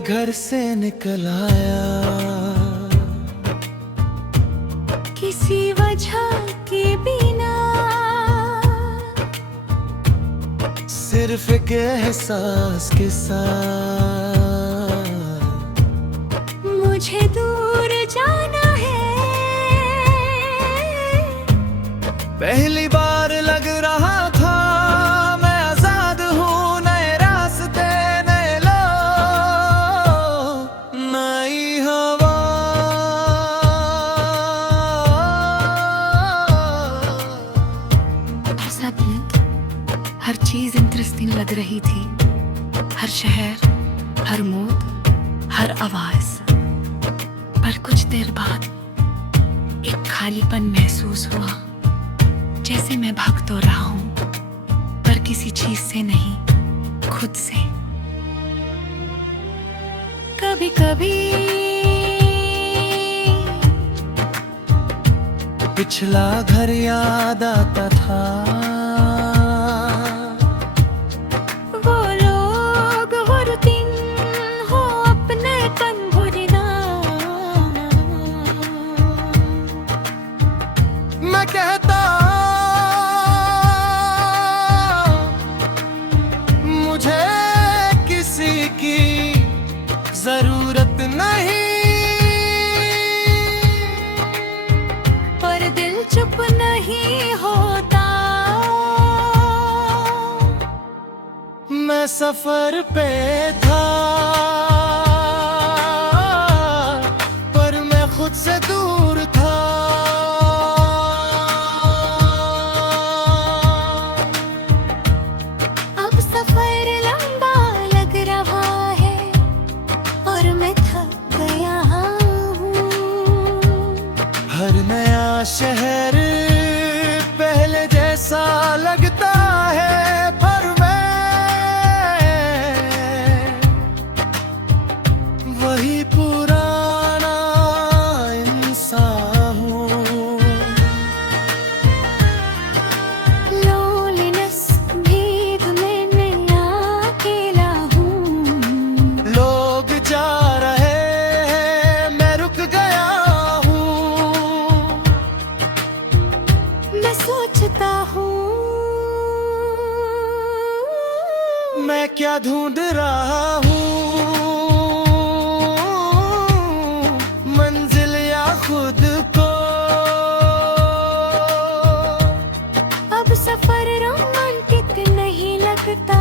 घर से निकल आया, किसी वजह के बिना, सिर्फ एक एहसास के साथ। मुझे दूर जाना है, पहली बार लग रहा था मैं आजाद हूँ, नए रास्ते नए लोग नई हवा। ऐसा ब्लिंक, हर चीज इंटरेस्टिंग लग रही थी, हर शहर, हर मूड, हर आवाज। पर कुछ देर बाद एक खालीपन महसूस हुआ, जैसे मैं भाग तो रहा हूं पर किसी चीज से नहीं, खुद से। कभी कभी पिछला घर याद आता था, वो लोग वो रूटीन हो अपने तन भरना। मैं कहता मुझे किसी की जरूरत नहीं, पर दिल चुप नहीं होता। मैं सफर पे था पर मैं खुद से दूर था। अब सफर लंबा लग रहा है और मैं थक गया हूँ। हर नया शहर पहले जैसा लगता है, पर मैं वही पुराना इंसान हूँ। लोनलीनेस भीग में अकेला हूँ। लोग जा रहे हैं, मैं रुक गया हूँ। मैं सोचता हूँ मैं क्या ढूंढ रहा हूँ, मंजिल या खुद को। अब सफर रोमांटिक नहीं लगता।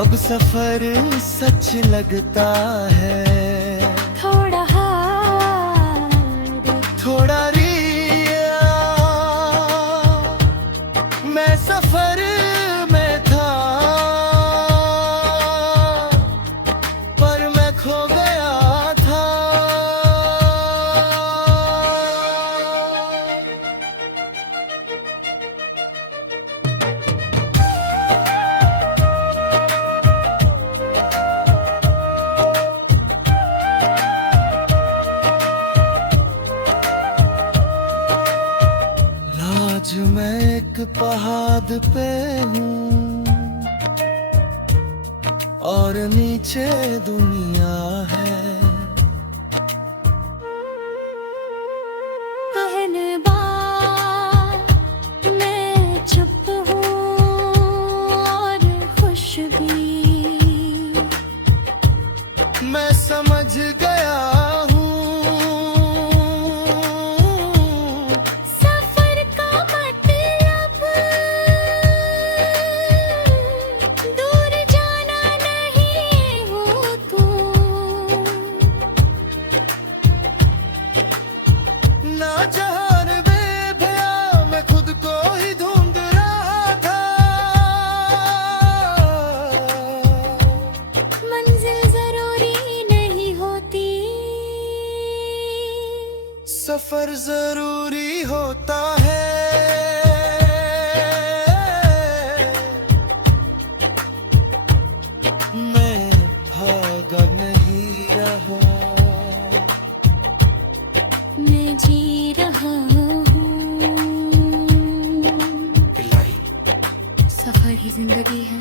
अब सफर सच लगता है, थोड़ा हार्ड, थोड़ा रिया। मैं सफर में था पर मैं खो गया था। आज मैं एक पहाड़ पे हूँ और नीचे दुनिया है। कहनबा मैं चुप हूँ और खुश भी। मैं समझ गया हूँ सफर का मतलब दूर जाना नहीं हो तू। ना जहान में भया मैं खुद को ही ढूंढ रहा था। मंजिल जरूरी नहीं होती, सफर जरूरी होता है। मैं भागा नहीं रहा, मैं जी रहा हूँ। इलाही सफर ही जिंदगी है।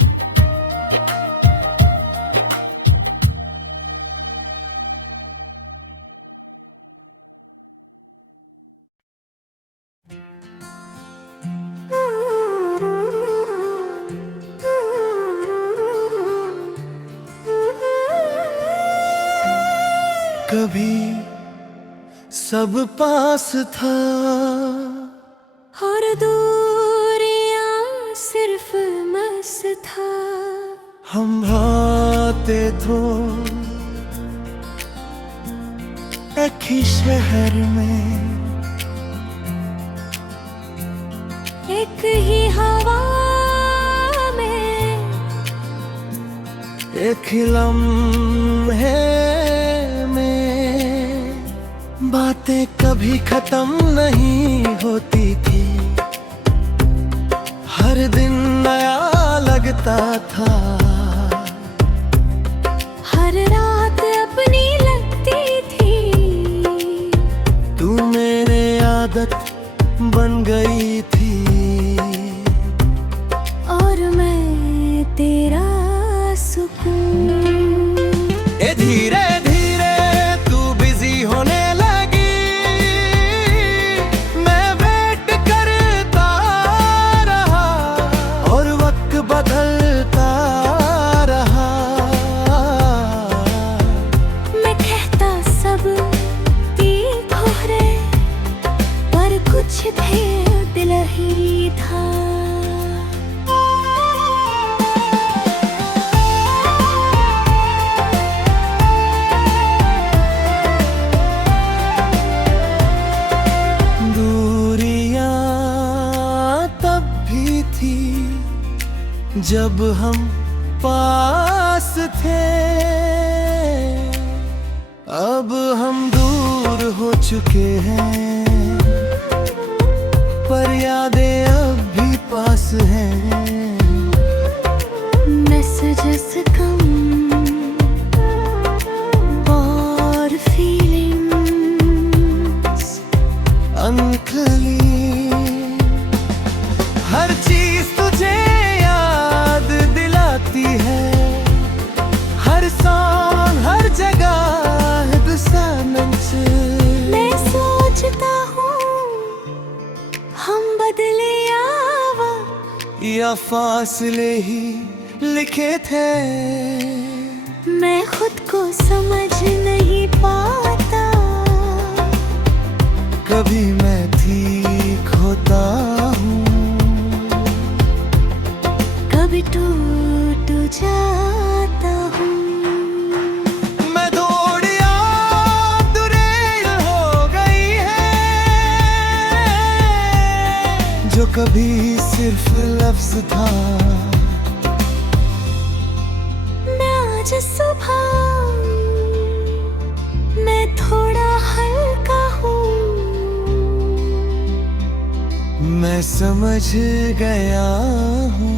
भी सब पास था, और दूरियां सिर्फ मस था। हम भाते तो एक ही शहर में, एक ही हवा में, एक ही लम्हे में। बातें कभी खत्म नहीं होती थी, हर दिन नया लगता था। हर रात अपनी लगती थी, तू मेरे आदत बन गई थी, और मैं तेरा सुकून। ए धीरे धीरे तू बिजी होने लगी, मैं वेट करता रहा, और वक्त बदलता रहा। मैं कहता सब ठीक हो रे, पर कुछ थे दिल ही था। जब हम पास थे, अब हम दूर हो चुके हैं, पर यादें अब भी पास हैं। मैसेजेस कम और फीलिंग्स अनकली, हर चीज तुझे है, हर सॉन्ग हर जगह मैं सोचता हूँ हम बदले या फासले ही लिखे थे। मैं खुद को समझ नहीं पाता, कभी मैं ठीक होता हूँ, कभी टूट जाता हूँ। मैं दौड़िया दुरेल हो गई है, जो कभी सिर्फ लफ्ज था। मैं आज सुबह मैं थोड़ा हल्का हूँ, मैं समझ गया हूँ।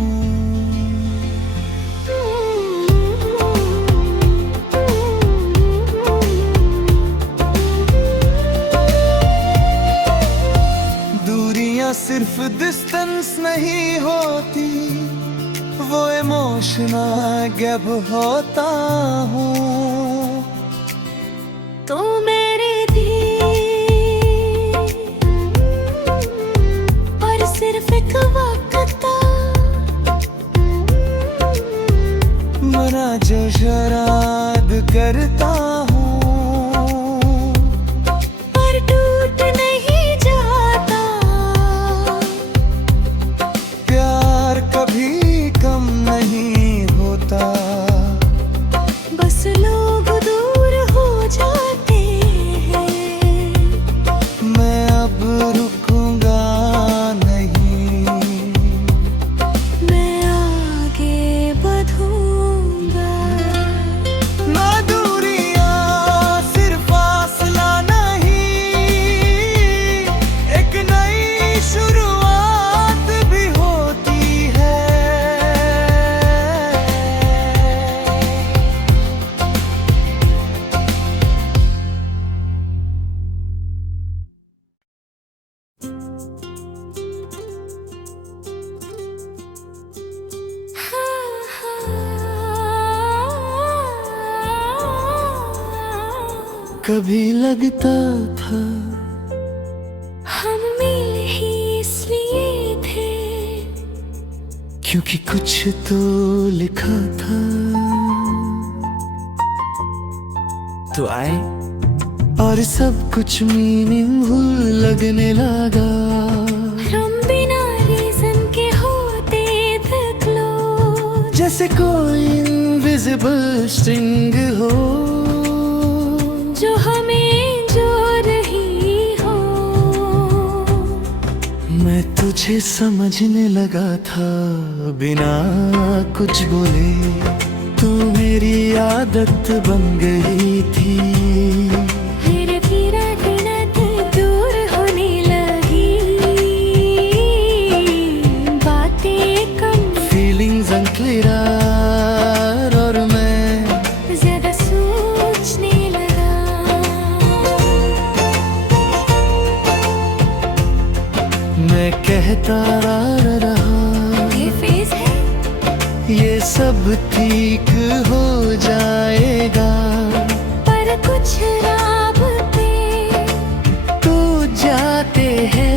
सिर्फ डिस्टेंस नहीं होती, वो इमोशनल गैप होता हूँ। तो मेरे थी पर सिर्फ एक वक्त था, मना जो शराब करता हूँ, पर टूट नहीं जाता। कभी कम नहीं होता, बस लोग दूर हो जाते हैं। मैं अब रुकूंगा नहीं, मैं आगे बढ़ूंगा। ना दूरियां सिर्फ फासला नहीं, एक नई शुरुआत भी होती है। कभी लगता था हम मिले ही इसलिए थे, क्योंकि कुछ तो लिखा था। तो आए और सब कुछ मीनिंगफुल लगने लगा। हम बिना रीजन के होते थे क्लोज, जैसे कोई इनविजिबल स्ट्रिंग हो जो हमें जो रही हो। मैं तुझे समझने लगा था बिना कुछ बोले, तू मेरी आदत बन गई थी। फिर धीरे धीरे दूर होने लगी बातें कम, फीलिंग्स अनक्लियर और मैं ज्यादा सोचने लगा। मैं कहता रहा ये फेज है, ये सब ठीक हो जाएगा, पर कुछ राबते तू जाते हैं।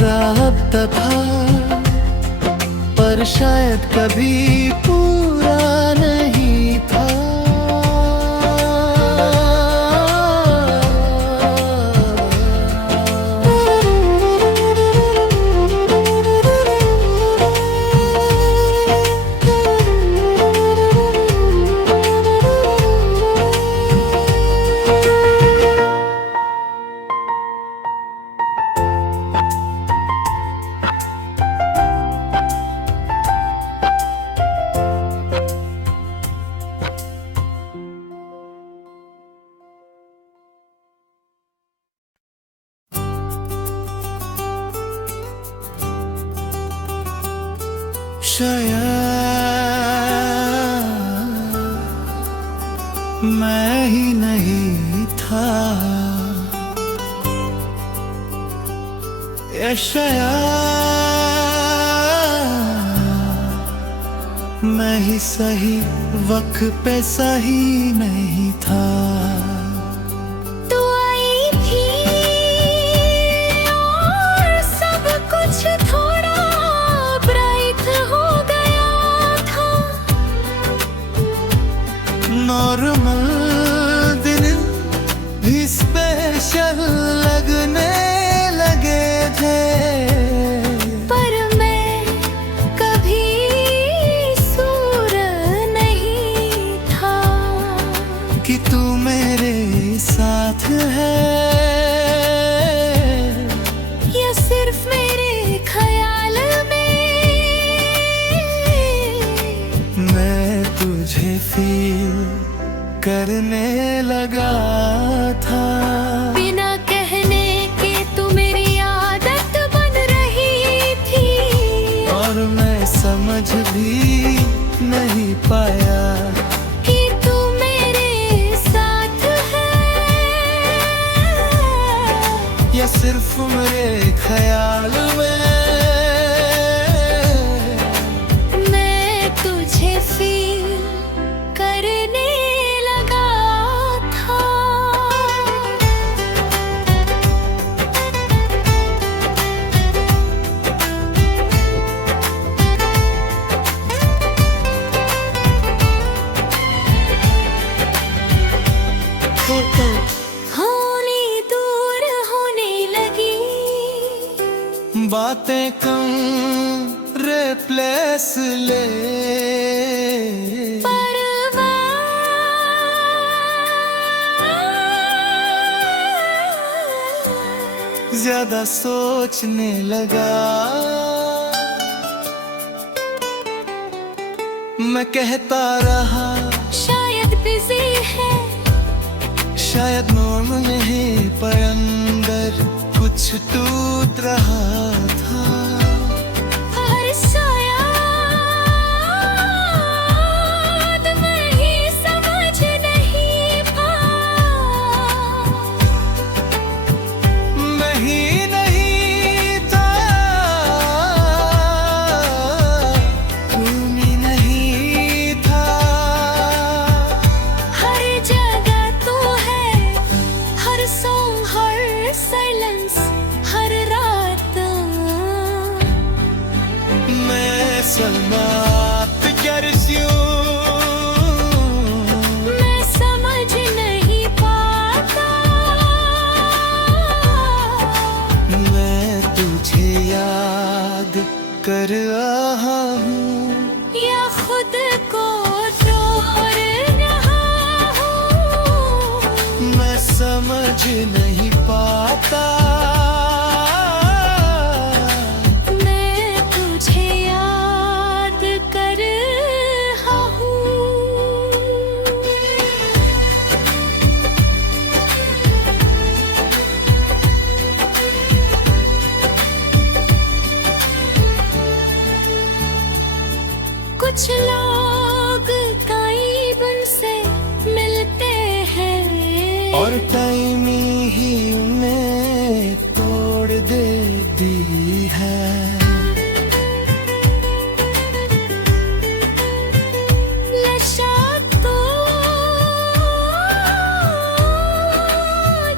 राबता था पर शायद कभी पूरा नहीं था। शायद मैं ही नहीं था, या शायद मैं ही सही वक्त पे सही नहीं था। तू आई थी और सब कुछ थोड़ा ब्राइट हो गया था। नॉर्मल दिन भी स्पेशल लगने लगे थे, पर मैं कभी सूर नहीं था कि तू मेरे साथ है या सिर्फ मेरे ख्याल में। मैं तुझे फील करने लगा था, बिना कहने के तू मेरी आदत बन रही थी। और मैं समझ भी नहीं पाया कि तू मेरे साथ है या सिर्फ मेरे ख्याल में। मैं तुझे फील करने लगा था। होने दूर होने लगी बातें कम रिप्लेस ले, ज्यादा सोचने लगा। मैं कहता रहा शायद बिजी है, शायद नॉर्मल नहीं, पर अंदर कुछ टूट रहा था। हर शायद मैं ही समझ नहीं पाया। नहीं था, तू भी नहीं कर रहा हूँ या खुद को तोड़ रहा हूँ, मैं समझ नहीं पाता। मैं तुझे याद कर रहा हूँ। कुछ लोग काइबन से मिलते हैं और टाइमी ही उन्हें तोड़ देती है। नशा तो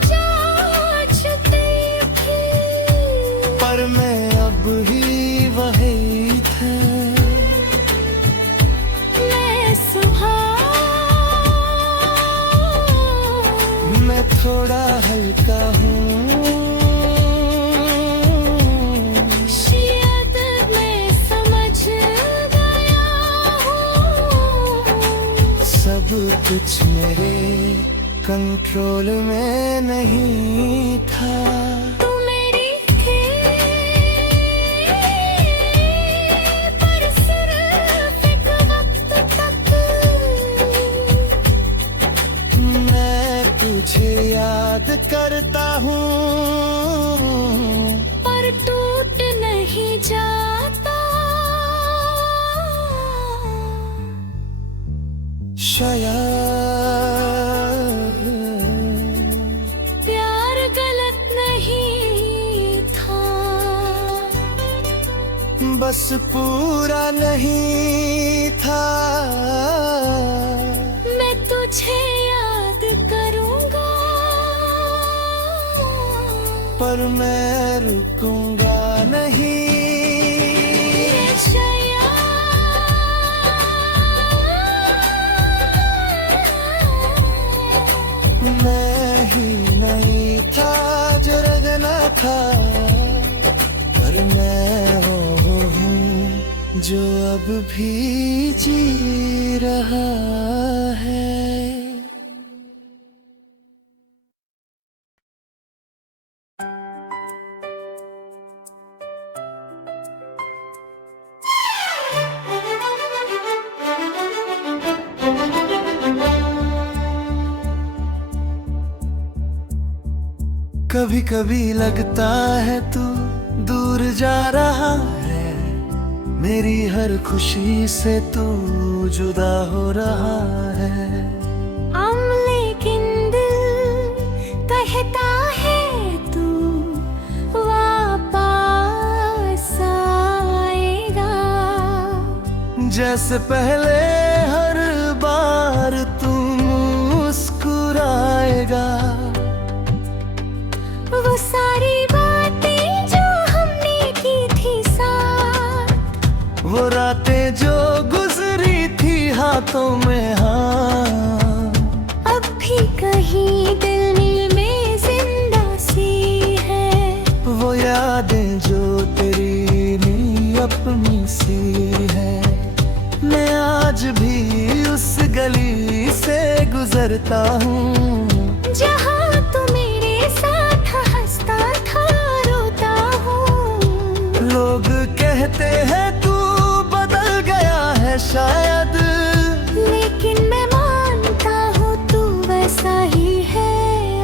जाचती थी, पर मैं अब ही वही था। मैं सुबह मैं थोड़ा हल्का हूँ, शायद मैं समझ गया हूँ। सब कुछ मेरे कंट्रोल में नहीं था। तू मेरी थी, पर सिर्फ एक वक्त तक। मैं तुझे याद करता हूँ, पर टूट नहीं जाता। शायद प्यार गलत नहीं था, बस पूरा नहीं था। मैं तुझे याद करूंगा, पर मैं रुकूंगा नहीं। मैं ही नहीं था जो रगना था, पर मैं वो हूँ जो अब भी जी रहा है। कभी कभी लगता है तू दूर जा रहा है, मेरी हर खुशी से तू जुदा हो रहा है। लेकिन दिल कहता है तू वापस आएगा। जैसे पहले हर बार तू मुस्कुराएगा। वो सारी बातें जो हमने की थी साथ, वो रातें जो गुजरी थी हाथों में हाथ, अब भी कहीं दिल में जिंदा सी है। वो यादें जो तेरी नी अपनी सी है। मैं आज भी उस गली से गुजरता हूँ जहाँ तू मेरे साथ हंसता था, रोता हूँ। लोग कहते हैं तू बदल गया है शायद, लेकिन मैं मानता हूँ तू वैसा ही है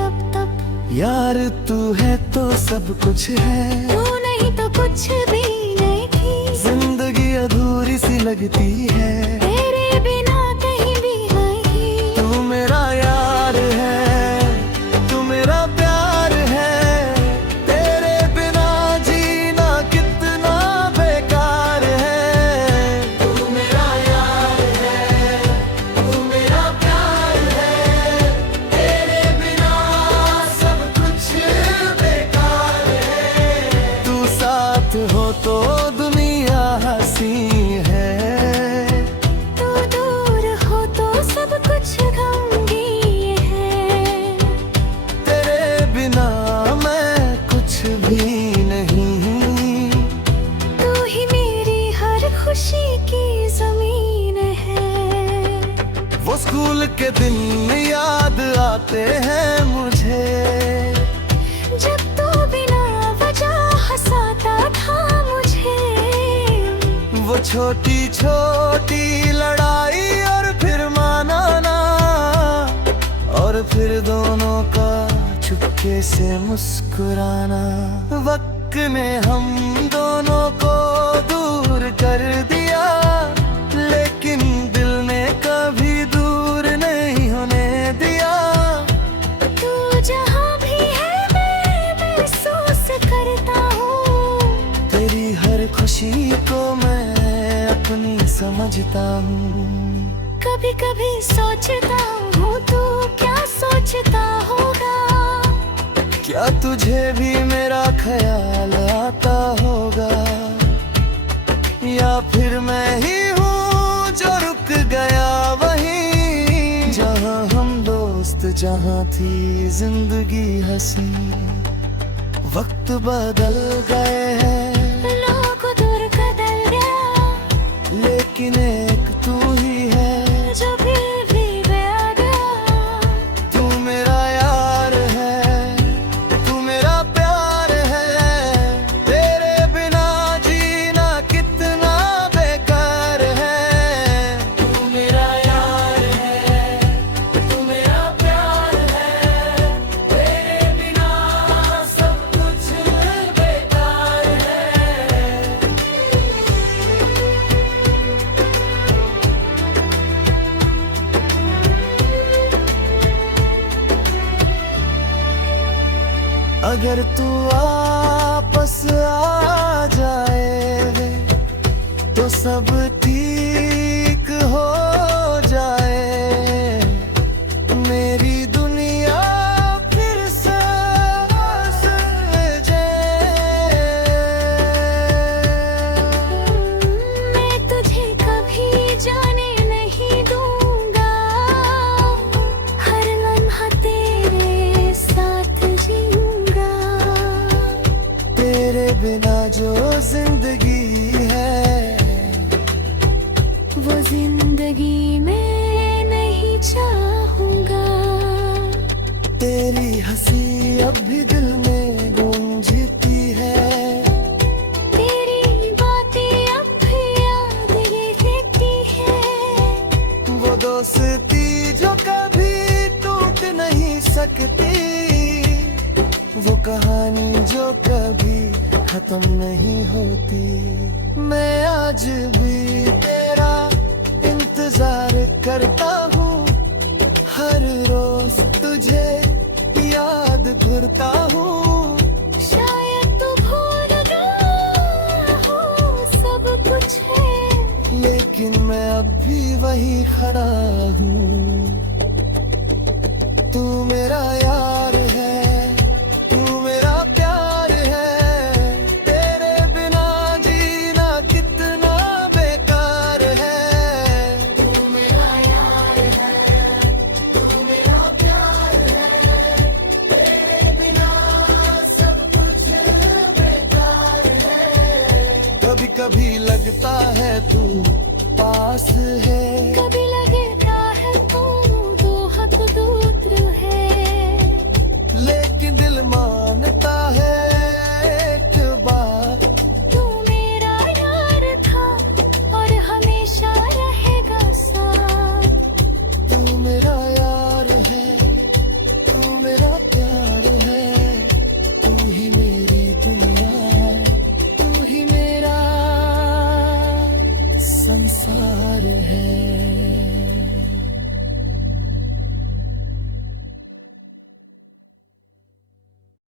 अब तक। यार तू है तो सब कुछ है, तू नहीं तो कुछ भी नहीं थी। जिंदगी अधूरी सी लगती है तेरे बिना कहीं भी नहीं। तू मेरा यार है, तू मेरा प्यार है। तेरे बिना जीना कितना बेकार है। तू मेरा यार है, तू मेरा प्यार है। तेरे बिना सब कुछ बेकार है। तू साथ हो तो दुनिया हंसी है, वो स्कूल के दिन याद आते हैं मुझे, जब तू बिना वजह हंसाता था मुझे। वो छोटी छोटी लड़ाई और फिर माना ना, और फिर दोनों का चुपके से मुस्कुराना। वक्त ने हम दोनों को दूर कर दिया, लेकिन दिल ने कभी दूर नहीं होने दिया। तू जहाँ भी है मैं महसूस करता हूँ, तेरी हर खुशी को मैं अपनी समझता हूँ। कभी कभी सोचता हूँ तू क्या सोचता होगा। क्या तुझे भी मेरा ख्याल आता होगा, या फिर मैं ही हूँ जो रुक गया वहीं, जहाँ हम दोस्त, जहाँ थी जिंदगी हंसी। वक्त बदल गए हैं, लोग दूर बदल गया, लेकिन एक तू ही है जो फिर भी गया गया। तू मेरा यार है, तू मेरा प्यार है, तेरे बिना जीना कितना बेकार है। तू मेरा यार है, तू मेरा प्यार है, तेरे बिना सब कुछ बेकार है। अगर तू वापस आ जाए तो सब ठीक हो जाए। मेरी दुनिया फिर से सजे। मैं तुझे कभी जाने नहीं दूंगा, हर लम्हा तेरे साथ जीऊंगा। तेरे बिना जो जिंदगी है, वो जिंदगी मैं नहीं चाहूंगा। तेरी हंसी अब भी दिल में गूंजती है। तेरी बातें अब भी याद रहती है। वो दोस्ती जो कभी टूट नहीं सकती, वो कहानी जो कभी खत्म नहीं होती। मैं आज भी तेरा इंतजार करता हूँ, हर रोज तुझे याद करता हूँ। शायद तू भूल गया हो सब कुछ है, लेकिन मैं अब भी वही खड़ा हूँ। तू मेरा यार है, तू मेरा प्यार है, तेरे बिना जीना कितना बेकार है। तू मेरा यार है, तू मेरा प्यार है, तेरे बिना सब कुछ बेकार है। कभी कभी लगता है तू पास है,